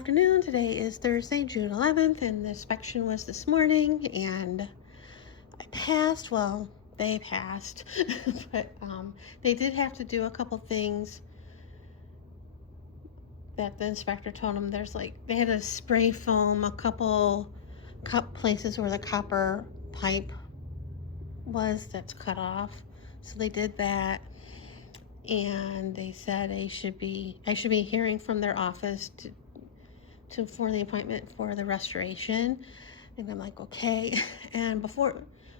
afternoon. Today is Thursday, June 11th, and the inspection was this morning, and I passed. Well, they passed, but they did have to do a couple things that the inspector told them. They had to spray foam a couple places where the copper pipe was that's cut off. So they did that, and they said I should be hearing from their office for the appointment for the restoration. And I'm like, okay. And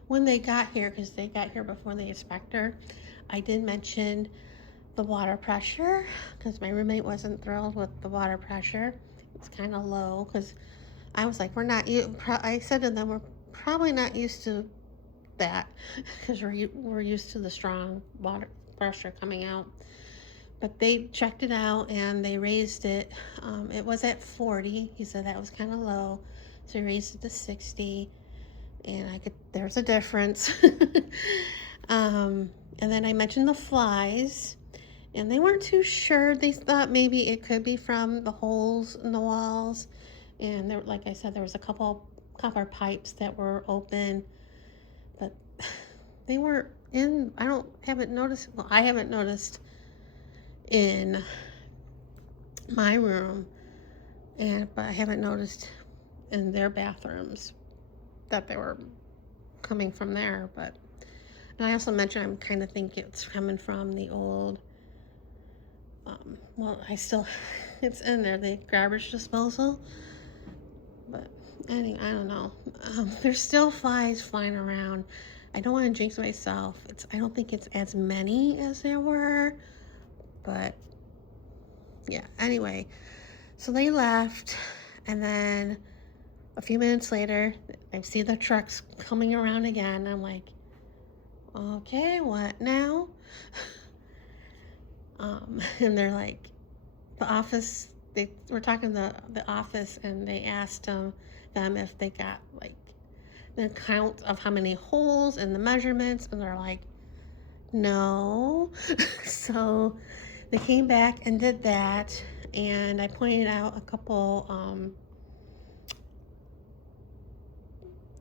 when they got here, because they got here before the inspector, I did mention the water pressure, because my roommate wasn't thrilled with the water pressure. It's kind of low, because I was like, I said to them, we're probably not used to that, because we're used to the strong water pressure coming out. But they checked it out and they raised it. It was at 40. He said that was kind of low, so he raised it to 60. And there's a difference. And then I mentioned the flies, and they weren't too sure. They thought maybe it could be from the holes in the walls. And there, like I said, there was a couple copper pipes that were open, but they weren't in. I haven't noticed in my room, but I haven't noticed in their bathrooms that they were coming from there. And I also mentioned I kind of think it's coming from the old it's in there, the garbage disposal. But anyway, I don't know. There's still flies flying around. I don't want to jinx myself. I don't think it's as many as there were. But yeah, anyway, so they left, and then a few minutes later, I see the trucks coming around again. I'm like, okay, what now? And they're like, the office, they were talking to the office, and they asked them if they got like the count of how many holes and the measurements, and they're like, no. So they came back and did that, and I pointed out a couple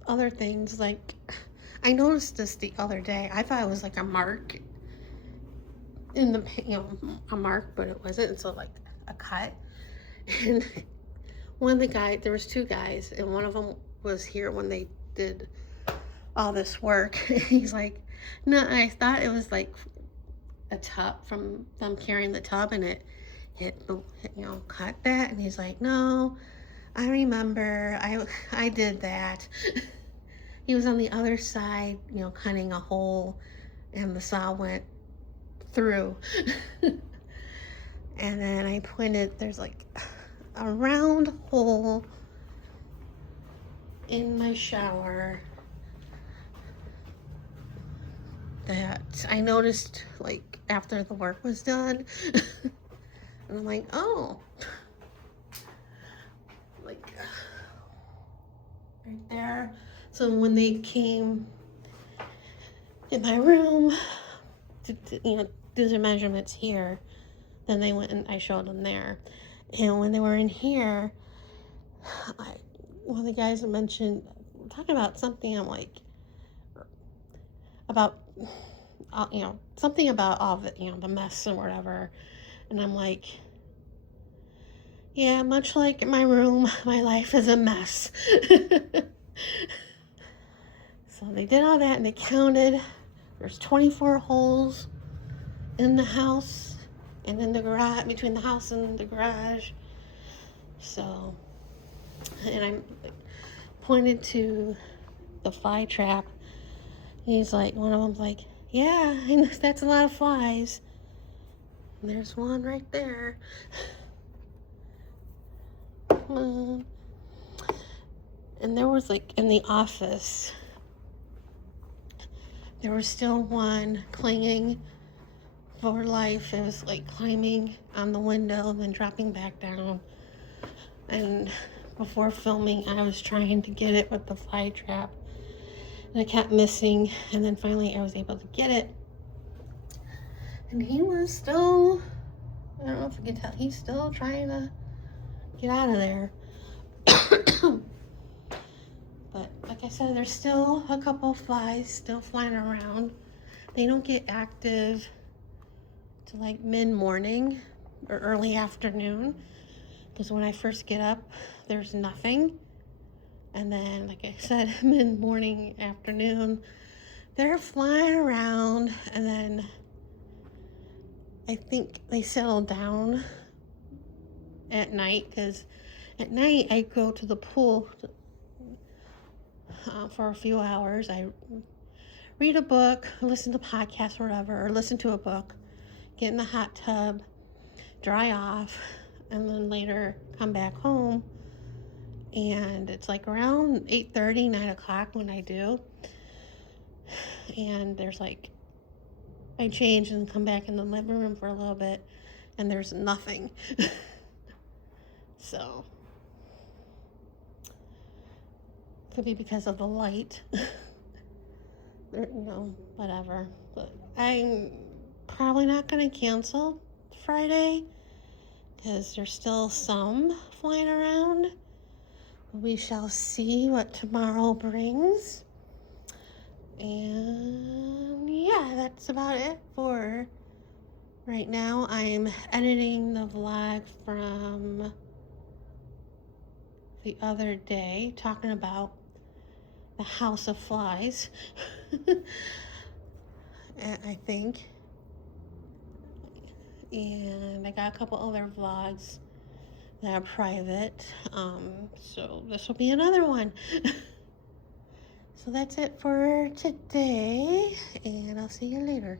other things. Like, I noticed this the other day. I thought it was like a mark in the, a mark, but it wasn't. It's like a cut. And there was two guys, and one of them was here when they did all this work. He's like, no, I thought it was like a tub from them carrying the tub, and it cut that. And he's like, no, I remember, I did that. He was on the other side, cutting a hole, and the saw went through. And then I pointed, there's like a round hole in my shower that I noticed like after the work was done. And I'm like, oh, like right there. So when they came in my room to do their measurements here, then they went and I showed them there. And when they were in here, one of the guys mentioned, talking about something, I'm like, about something about all the the mess and whatever. And I'm like, yeah, much like my room, my life is a mess. So they did all that, and they counted. There's 24 holes in the house and in the garage, between the house and the garage. So, and I pointed to the fly trap. He's like, one of them's like, yeah, I know, that's a lot of flies. And there's one right there. And there was like, in the office, there was still one clinging for life. It was like climbing on the window and then dropping back down. And before filming, I was trying to get it with the fly trap, and I kept missing. And then finally I was able to get it. And he was still, I don't know if you can tell, he's still trying to get out of there. But like I said, there's still a couple flies still flying around. They don't get active to like mid-morning or early afternoon, because when I first get up, there's nothing. And then, like I said, mid-morning, afternoon, they're flying around. And then I think they settle down at night, because at night I go to the pool for a few hours. I read a book, listen to podcasts or whatever, or listen to a book, get in the hot tub, dry off, and then later come back home. And it's like around 8:30, 9 o'clock when I do. And there's like, I change and come back in the living room for a little bit, and there's nothing. So, could be because of the light. Whatever. But I'm probably not going to cancel Friday, because there's still some flying around. We shall see what tomorrow brings. And yeah, that's about it for right now. I'm editing the vlog from the other day, talking about the House of Flies. I think. And I got a couple other vlogs that are private. So this will be another one. So that's it for today, and I'll see you later.